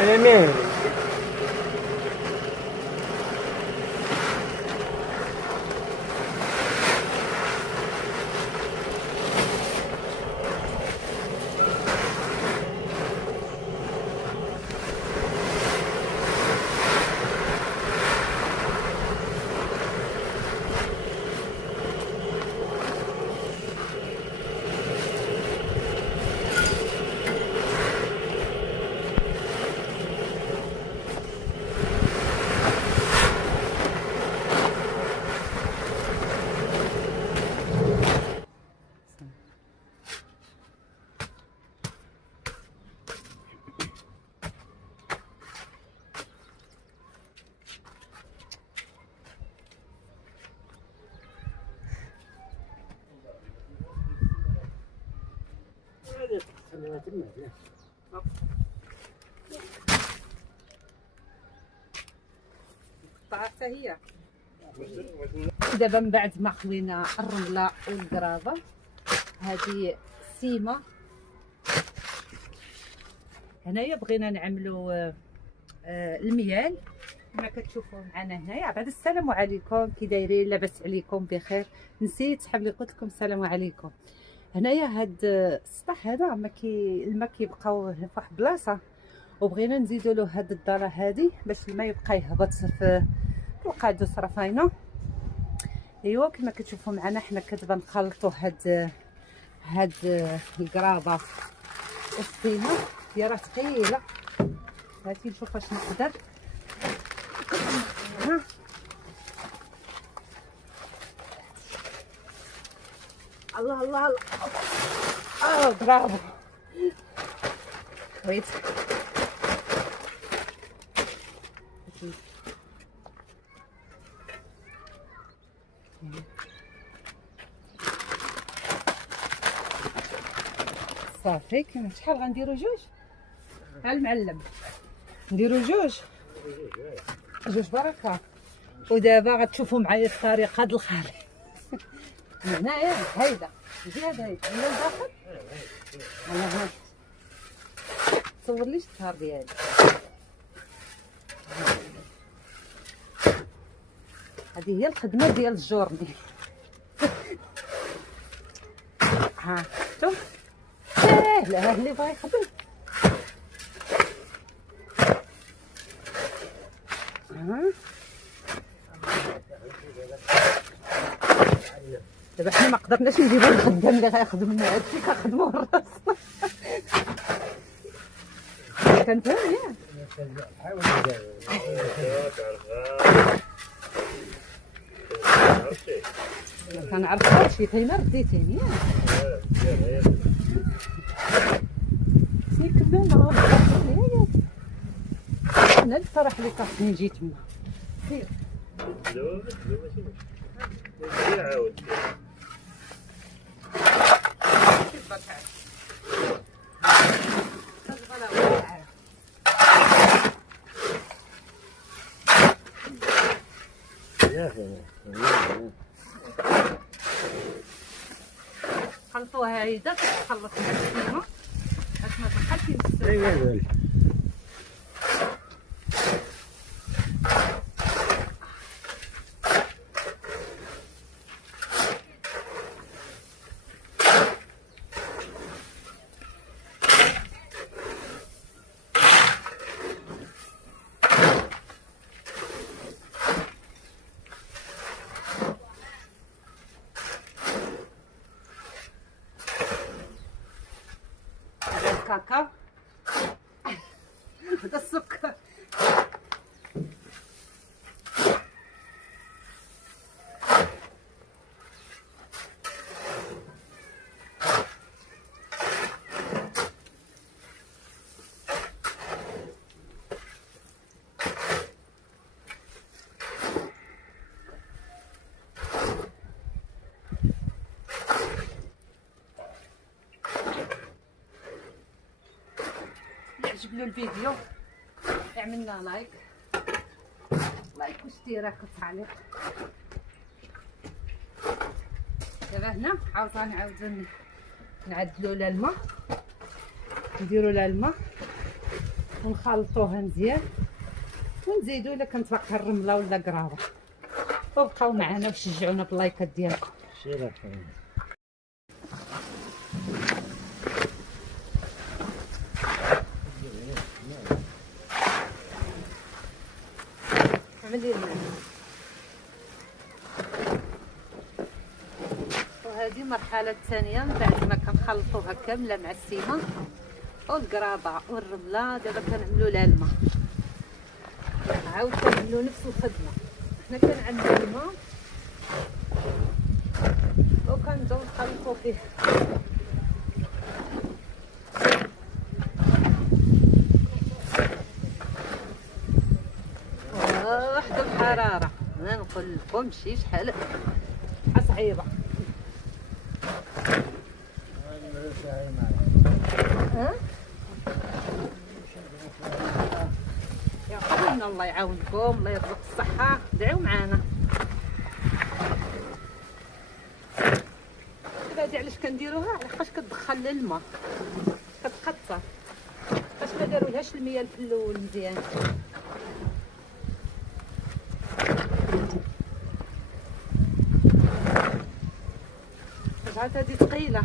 اليمين. حتى هي دابا من بعد ما خوينا الرمله والقرابه، هذه سيمه. هنايا بغينا نعملوا الميال كما كتشوفوا معنا هنايا. بعد السلام عليكم، كي دايرين؟ لاباس عليكم بخير؟ نسيت شحال اللي قلت لكم السلام عليكم. هنايا هاد السطح هذا الماء كيبقاو في واحد البلاصه، وبغينا نزيدوا له هاد الداره هذه باش الماء يبقى يهبط في القادو صرفاينه. ايوا كما كتشوفوا معنا حنا كدابا نخلطوا هاد القرابه والسيمه. هي راه ثقيله، هاتي نشوف واش نقدر. الله الله الله، برافو ويت. صافي كاين. شحال غنديروا؟ جوج. ها المعلم نديروا جوج بركه. ودابا غتشوفوا معايا الطريقه د الخليط. هنايا هيدا زياده هيدا ولا داخل. انا ها تصور ليش الظهر ديالي. هذه هي الخدمه ديال الجورني. ها شفتوا؟ لا اللي بغا يخدم. دابا حنا ما قدرناش نجيبو الخدام اللي غيخدم لنا هادشي كنخدمو راسنا. كنت ياك كنعرف هادشي فين رديتيني ياك. سير كملنا ياك. انا الصراحه اللي صافي جيت تما. سير عاود خلطوها هيدا تخلط مع السيمه باش ما تبقاش يمسك. الكاكاو هذا السكر. عجبنا الفيديو اعملنا لايك واشتراك وتعليق. دابا هنا عاوتاني نعاودو نعدلو لها الماء، نديرو لها الماء ونخلطوها مزيان ونزيدو الا كانت باقا الرمله ولا قرابه. وبقاو معنا وشجعونا باللايكات ديالكم. عملي لنا. وهذه المرحله الثانيه من بعد ما كنخلطوها كامله مع السيمه والقرابه والرمله. دابا كنعملوا لها الماء، عاود كنعملوا نفس الخدمه. حنا كنعملوا الماء وكنبداو نخلطوا فيه واحد الحراره. ما نقول لكم شي شحال صعيبه. ها يا خوينا الله يعاونكم، الله يرزق الصحه، دعيو معانا. هادي علاش كنديروها؟ لحقاش كتدخل الماء كتقطر، باش ما دارولهاش المياه في الاول مزيان. رجعت هادي ثقيله.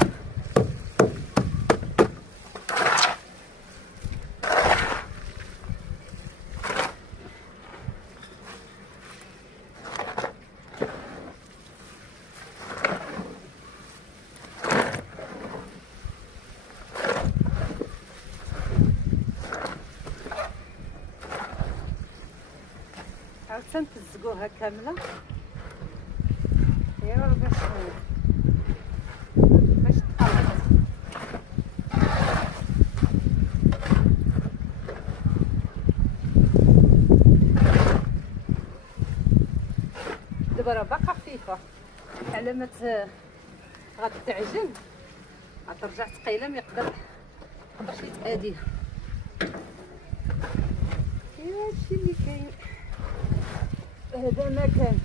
عاود تنفزقوها كامله يا باش تخلط. دابا راه باقا خفيفه، على ما غتعجن غترجع ثقيله، ما يقدرش يتاديها. هادشي اللي كاين، هذا ما كان.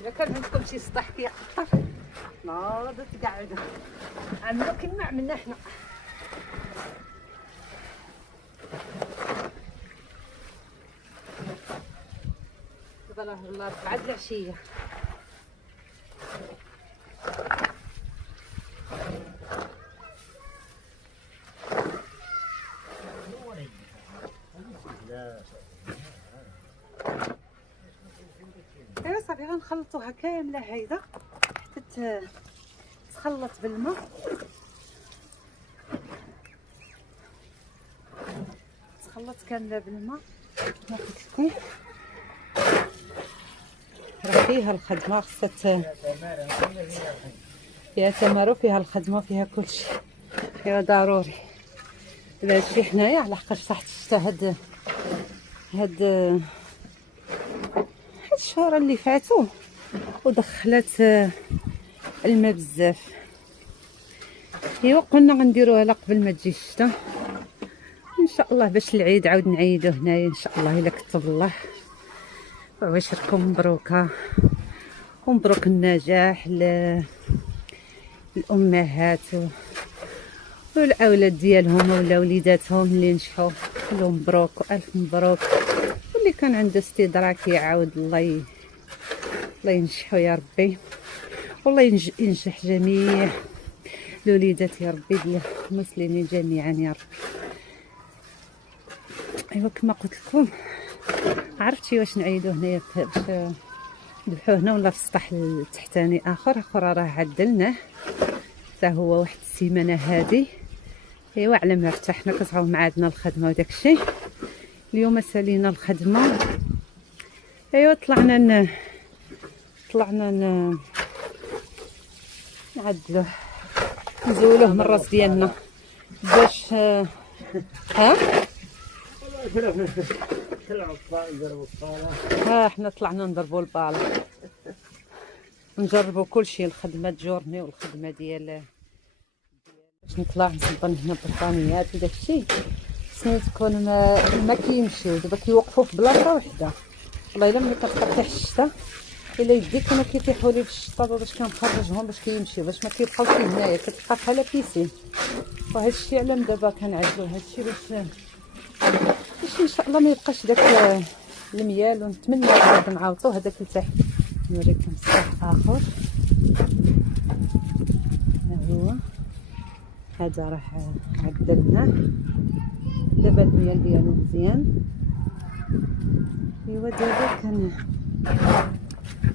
الا كان عندكم شي سطح كيقطر ناضت قاعده عملوا كيما عملنا حنا. دابا راه 4 د العشيه. ايوا صافي غنخلطوها كامله هيدا حتى تخلط بالماء. تخلط كامله بالماء. ما قلت لكم راه فيها الخدمه، خصها فيها تمر وفيها الخدمه وفيها كلشي. ايوا ضروري. دابا هادشي حنايا على حقاش صح الشتا هاد الشهور اللي فاتوا ودخلت الماء بزاف. ايوا قلنا غنديروها لا قبل ما تجي الشتا ان شاء الله، باش العيد عاود نعيدو هنايا ان شاء الله الا كتب الله. وعشركم مبروكه ومبروك النجاح للامهات والاولاد ديالهم ولا وليداتهم اللي نجحوا. كلهم مبروك والف مبروك. واللي كان عنده استدراك يعاود الله ينجحوا يا ربي، والله ينجح جميع الوليدات يا ربي ديال المسلمين جميعا يا ربي. ايوا كما قلت لكم عرفتي واش نعيدو هنايا باش نذبحوه هنا ولا في السطح التحتاني اخر راه عدلناه حتى هو واحد السيمانه هذه. ايوا على ما ارتحنا كتعاون معادنا الخدمه وداك الشيء. اليوم سالينا الخدمه. ايوا طلعنا نعدلوه نزولوه من الراس ديالنا باش حنا طلعنا نضربوا الباله نجربوا كلشي، الخدمه جورني والخدمه ديال باش نطلع نصبن هنا بطانيات وداك الشيء. سنيتكم ما كيمشيو دابا كيوقفوا في بلاصه وحده. والله الا ملي كتفتح الشتا الا يديك كانوا كيطيحوا لي في الشطابه باش كنخرجهم باش كيمشيو باش ما كيبقاوش هنايا، كتبقى بحال بيسين. وهذا الشيء علام دابا كنعدلو هذا الشيء باش ان شاء الله ما يبقاش داك الميال. ونتمنى غادي نعاوطو هذاك لتحت. نوريكم السطح اخر، ها هو هذا راه عدلناه دابا الميال ديالو مزيان. ايوا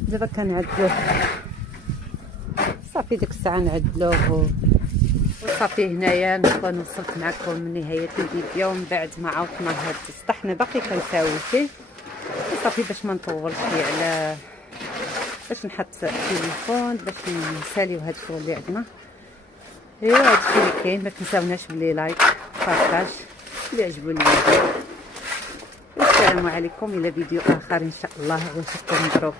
دابا كنعدلوه صافي، ديك الساعه نعدلوه وصافي. هنايا نكون وصلت معكم لنهايه الفيديو. ومن بعد ما عاودنا هاد السطح انا باقي كنساوي فيه صافي باش ما نطولش فيه، على باش نحط التليفون باش نساليو هاد الشغل اللي عندنا. ايوا هادشي اللي كاين. ما تنساوناش بلي لايك بارطاج اللي عجبو الفيديو. السلام عليكم الى فيديو اخر ان شاء الله، وشكرا مبروك.